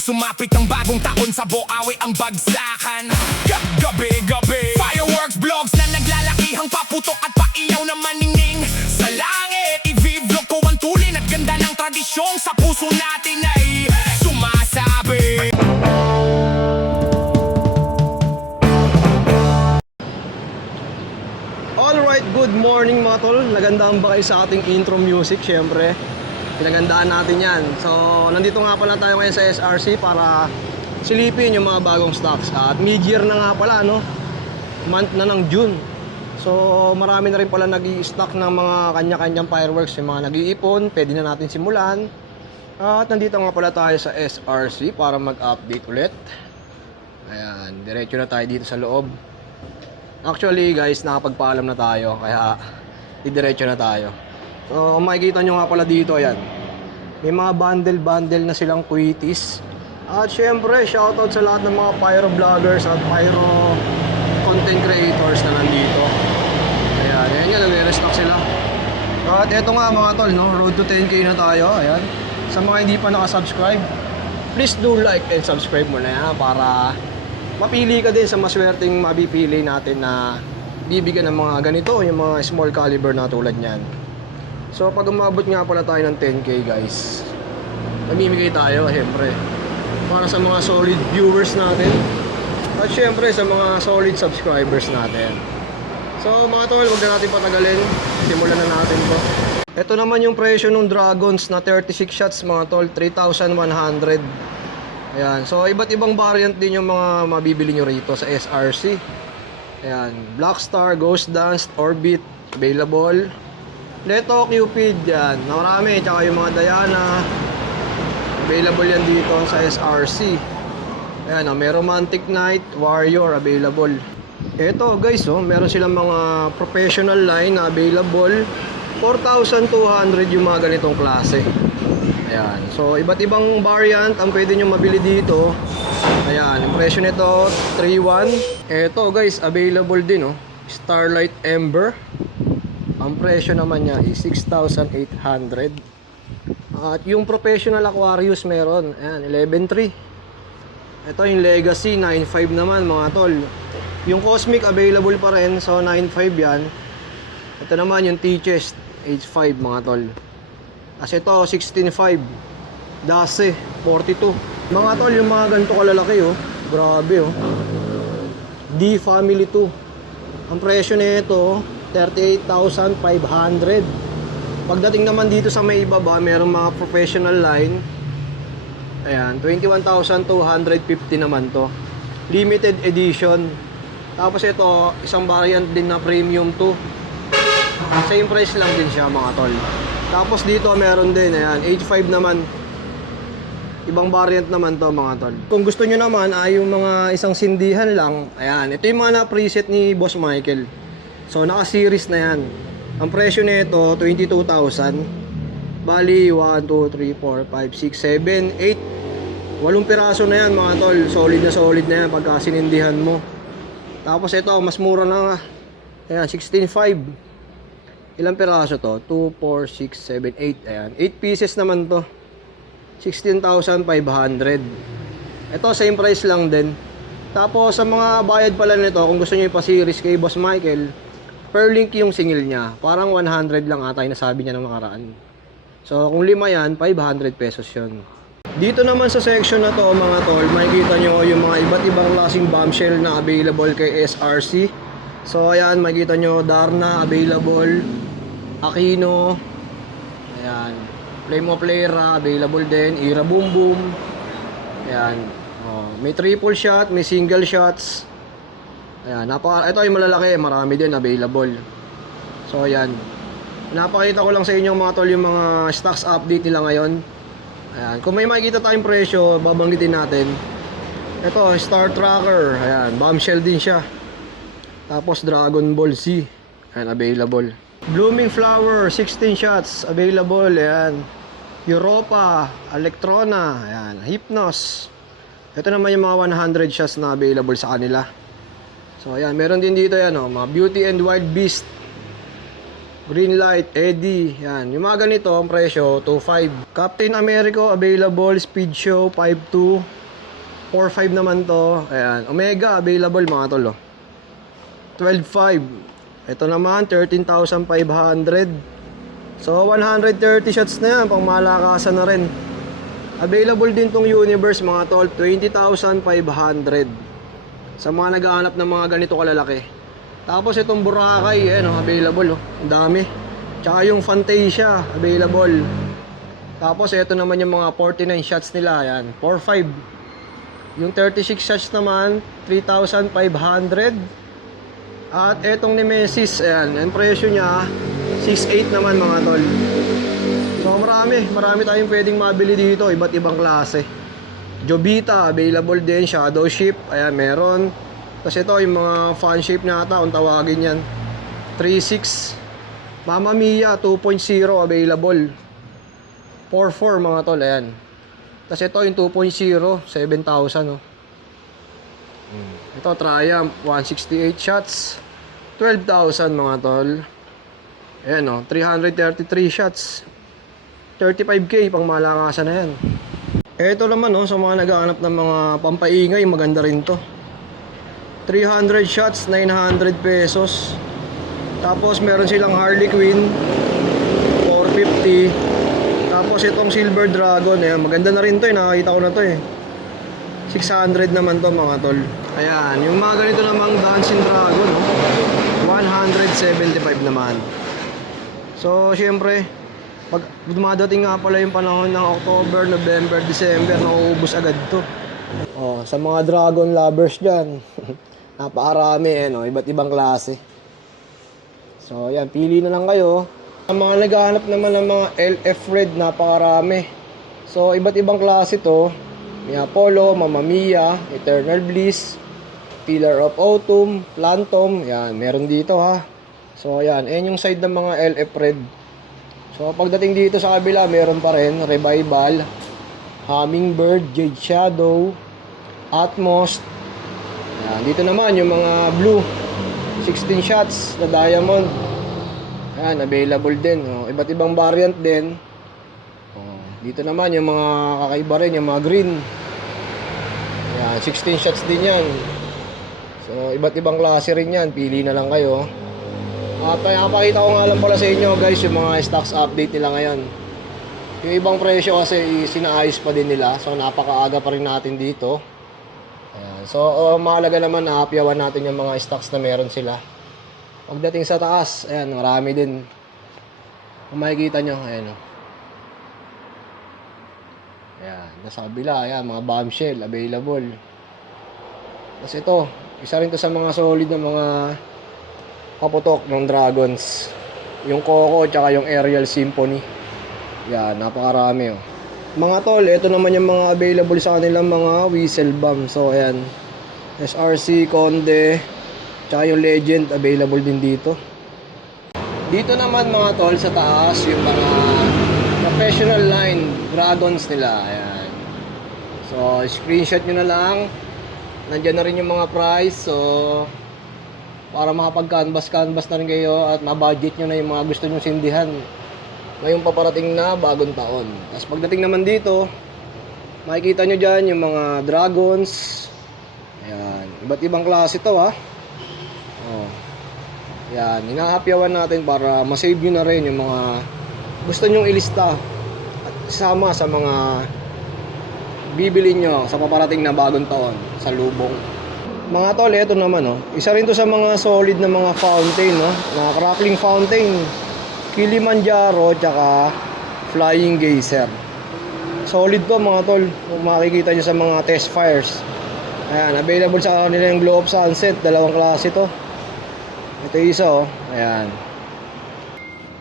sumapit ang bagong taon sa Bukawi ang bagsakan. Gabi-gabi fireworks vlogs na naglalakihang paputok at paiyaw na maningning sa langit. I-vlog ko ang tulin at ganda ng tradisyong sa puso natin ay sumasabi. Alright, good morning mga tol. Nagandaan ba kayo sa ating intro music? Siyempre, pinagandaan natin yan. So, nandito nga pala tayo ngayon sa SRC para silipin yung mga bagong stocks. At mid-year na nga pala, no? Month na ng June. So, marami na rin pala nag-i-stock ng mga kanya-kanyang fireworks. Yung mga nag-iipon, pwede na natin simulan. At nandito nga pala tayo sa SRC para mag-update ulit. Ayan, diretso na tayo dito sa loob. Actually guys, nakapagpaalam na tayo, kaya didiretso na tayo. So makikita nyo nga pala dito, ayan, may mga bundle na silang quitties. At syempre, shoutout sa lahat ng mga pyro vloggers at pyro content creators na nandito. Ayan, ayan nga, nagre-restock sila. At eto nga mga tol, no, road to 10k na tayo. Ayan, sa mga hindi pa nakasubscribe, please do like and subscribe mo na yan para mapili ka din sa maswerteng mabipili natin na bibigyan ng mga ganito, yung mga small caliber na tulad nyan. So pag umabot nga pala tayo ng 10k guys, mamimigay tayo syempre para sa mga solid viewers natin at syempre sa mga solid subscribers natin. So mga tol, huwag na natin patagalin, simulan na natin to. Ito naman yung presyo ng Dragons na 36 shots mga tol, 3,100. Ayan, so iba't ibang variant din yung mga mabibili nyo rito sa SRC. Ayan, Blackstar, Ghost Dance, Orbit, available. Leto, Cupid, yan, marami. Tsaka yung mga Diana, available yan dito sa SRC. Ayan, may Romantic Knight, Warrior, available. Eto guys, oh, meron silang mga professional line na available. 4,200 yung mga ganitong klase. Ayan, so iba't ibang variant ang pwede nyo mabili dito. Ayan, yung presyo nito 3,100. Eto guys, available din, oh, Starlight Ember. Ang presyo naman niya is 6,800. At yung professional Aquarius meron, ayan, 11,300. Ito yung Legacy, 9,500 naman mga tol. Yung Cosmic available pa rin, so 9,500 yan. Ito naman yung T-Chest, 8,500 mga tol. Kasi ito 16,500. Dase 42. Mga tol, yung mga ganito kalalaki, oh, grabe, oh, D Family 2. Ang presyo nito 38,500. Pagdating naman dito sa may ibaba, merong mga professional line. Ayan, 21,250 naman to. Limited edition. Tapos ito, isang variant din na premium to. Same price lang din siya mga tol. Tapos dito meron din, ayan, 8,500 naman. Ibang variant naman to mga tol. Kung gusto nyo naman ay yung mga isang sindihan lang, ayan, ito yung mga na-preset ni Boss Michael. So naka-series na yan. Ang presyo nito 22,000. Bali 1, 2, 3, 4, 5, 6, 7, 8. 8 piraso na yan mga tol. Solid na yan pagka sinindihan mo. Tapos ito, mas mura na nga. Ayan, 16,500. Ilang piraso to? 2, 4, 6, 7, 8. Ayan, 8 pieces naman to. 16,500. Ito, same price lang din. Tapos, sa mga bayad pala nito, kung gusto nyo ipa-series kay Boss Michael, per link yung singil niya. Parang 100 lang ata yung nasabi niya ng nakaraan. So, kung 5 yan, 500 pesos yun. Dito naman sa section na to, mga tol, makikita nyo yung mga iba't ibang klaseng bombshell na available kay SRC. So, ayan, makikita nyo, Darna, available. Aquino, ayan, Flame of Lera, available din. Ira Boom Boom, ayan, oh, may triple shot, may single shots. Ayan, ito yung malalaki, marami din available. So ayan, napakita ko lang sa inyo mga tol yung mga stocks update nila ngayon. Ayan, kung may makikita tayong presyo, babanggitin natin. Ito, Star Tracker, ayan, bombshell din siya. Tapos Dragon Ball Z, ayan, available. Blooming Flower, 16 shots, available, ayan. Europa, Electrona, ayan, Hypnos. Ito naman yung mga 100 shots na available sa kanila. So ayan, meron din dito yan, oh, mga Beauty and Wild Beast. Greenlight, Eddie, yan. Yung mga ganito, ang presyo, 2.5. Captain America, available. Speed Show, 5.2. 4.5 naman to. Ayan. Omega, available mga tol. 12.5. Ito naman, 13,500. So, 130 shots na yan. Pang malakasan na rin. Available din tong Universe mga tol, 20,500. Sa mga naghahanap ng mga ganito kalalaki. Tapos itong Boracay, available. Ang dami. Tsaka yung Fantasia, available. Tapos ito naman yung mga 49 shots nila. Ayan, 4.5. Yung 36 shots naman, 3,500. At etong Nemesis, ayan, ang presyo niya 6.8 naman mga tol. So marami tayong pwedeng mabili dito, iba't ibang klase. Jovita, available din. Shadow Ship, ayan, meron. Tapos ito, yung mga fan shape nata, kung tawagin yan, 3.6. Mamma Mia 2.0, available. 4.4 mga tol, ayan. Tapos ito yung 2.0, 7,000 oh. Ito Triumph, 168 shots, 12,000 mga tol. Ayan oh, 333 shots, 35k pang malakasan na yan. Ito naman oh, sa mga naghahanap ng mga pampaingay, maganda rin to. 300 shots, 900 pesos. Tapos meron silang Harley Quinn, 450. Tapos itong Silver Dragon, maganda na rin to, nakakita ko na to 600 naman to mga tol. Ayan, yung mga ganito namang Dancing Dragon, 175 naman. So, syempre, pag dumadating nga pala yung panahon ng October, November, December, nauubos agad to. Oh, sa mga dragon lovers dyan, napakarami iba't ibang klase. So, ayan, pili na lang kayo. Ang mga naghahanap naman ng mga LF Red, napakarami. So, iba't ibang klase to. May Apollo, Mamma Mia, Eternal Bliss, Pillar of Autumn, Phantom. Yan, meron dito ha. So, ayan, yung side ng mga LF Red. So, pagdating dito sa kabila, meron pa rin Revival, Hummingbird, Jade Shadow, Atmos. Yan, dito naman yung mga blue, 16 shots na diamond. Ayan, available din. Iba't ibang variant din. Dito naman yung mga kakaiba rin, yung mga green. Ayan, 16 shots din yan. So, iba't ibang klase rin yan. Pili na lang kayo. At napakita ko nga lang pala sa inyo guys, yung mga stocks update nila ngayon. Yung ibang presyo kasi sinaayos pa din nila. So, napakaaga pa rin natin dito. Ayan. So, mahalaga naman na hapyawan natin yung mga stocks na meron sila. Pagdating sa taas, ayan, marami din. Kung makikita nyo, ayan o. Ayan, nasa kabila, ayan, mga bombshell, available. Tapos ito, isa rin to sa mga solid na mga kaputok ng Dragons. Yung Coco, tsaka yung Aerial Symphony. Ayan, napakarami o. Mga tol, ito naman yung mga available sa kanilang mga whistle bomb. So, ayan, SRC, Conde, tsaka yung Legend, available din dito. Dito naman mga tol, sa taas, yung mga professional line Dragons nila. Ayan. So, screenshot nyo na lang. Nandyan na rin yung mga price. So, para makapag-canvas na rin kayo at ma-budget nyo na yung mga gusto nyo sindihan ngayong paparating na bagong taon. Tapos pagdating naman dito, makikita nyo dyan yung mga Dragons. Ayan. Iba't ibang klase to ha. Yan, hinahapyawan natin para masave nyo na rin yung mga gusto nyong ilista at isama sa mga bibili nyo sa paparating na bagong taon sa lubong. Mga tol, ito naman isa rin to sa mga solid na mga fountain mga crackling fountain, Kilimanjaro tsaka Flying Geyser. Solid to mga tol, kung makikita nyo sa mga test fires. Ayan, available sa kanila yung Glow of Sunset, dalawang klase to. Ito isa ayan.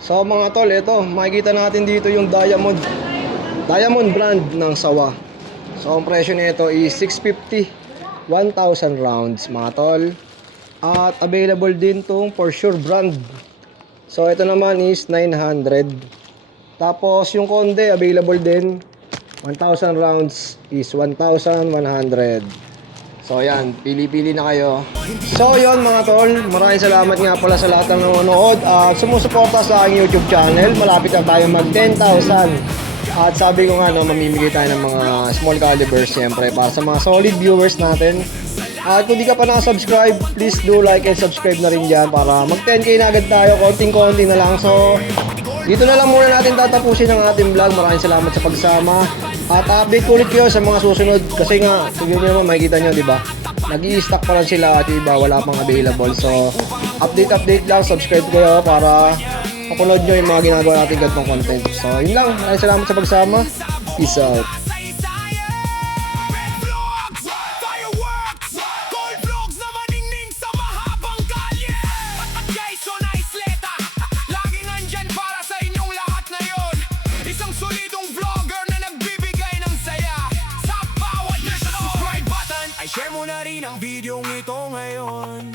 So mga tol, ito makikita natin dito yung Diamond brand ng Sawa. So ang presyo nito is 650, 1,000 rounds mga tol. At available din tong For Sure brand. So ito naman is 900. Tapos yung Conde available din, 1,000 rounds is 1,100. So So ayan, pili-pili na kayo. So yun mga tol, maraming salamat nga pala sa lahat ng nanonood at sumusuporta sa aking YouTube channel. Malapit na tayo mag 10,000. At sabi ko nga no, mamimigay tayo ng mga small calibers siyempre para sa mga solid viewers natin. At kung di ka pa nakasubscribe, please do like and subscribe na rin dyan para mag 10k na agad tayo, konting-konti na lang. So dito na lang muna natin tatapusin ang ating vlog. Maraming salamat sa pagsama. At update ko ulit kayo sa mga susunod kasi nga, tignan nyo naman, makikita nyo, di ba? Nag-i-stock pa lang sila at iba, wala pang available. So, update lang, subscribe kayo para mapunod nyo yung mga ginagawa natin ganitong content. So, yun lang. Maraming salamat sa pagsama. Peace out. Red vlogs, fireworks, gold vlogs na maningning sa mahabang kalye. At Jason Isleta, laging andyan para sa inyong lahat ngayon. Isang solidong vlogger na nagbibigay ng saya sa bawat subscribe button. Ay share mo na rin ang video ito ngayon.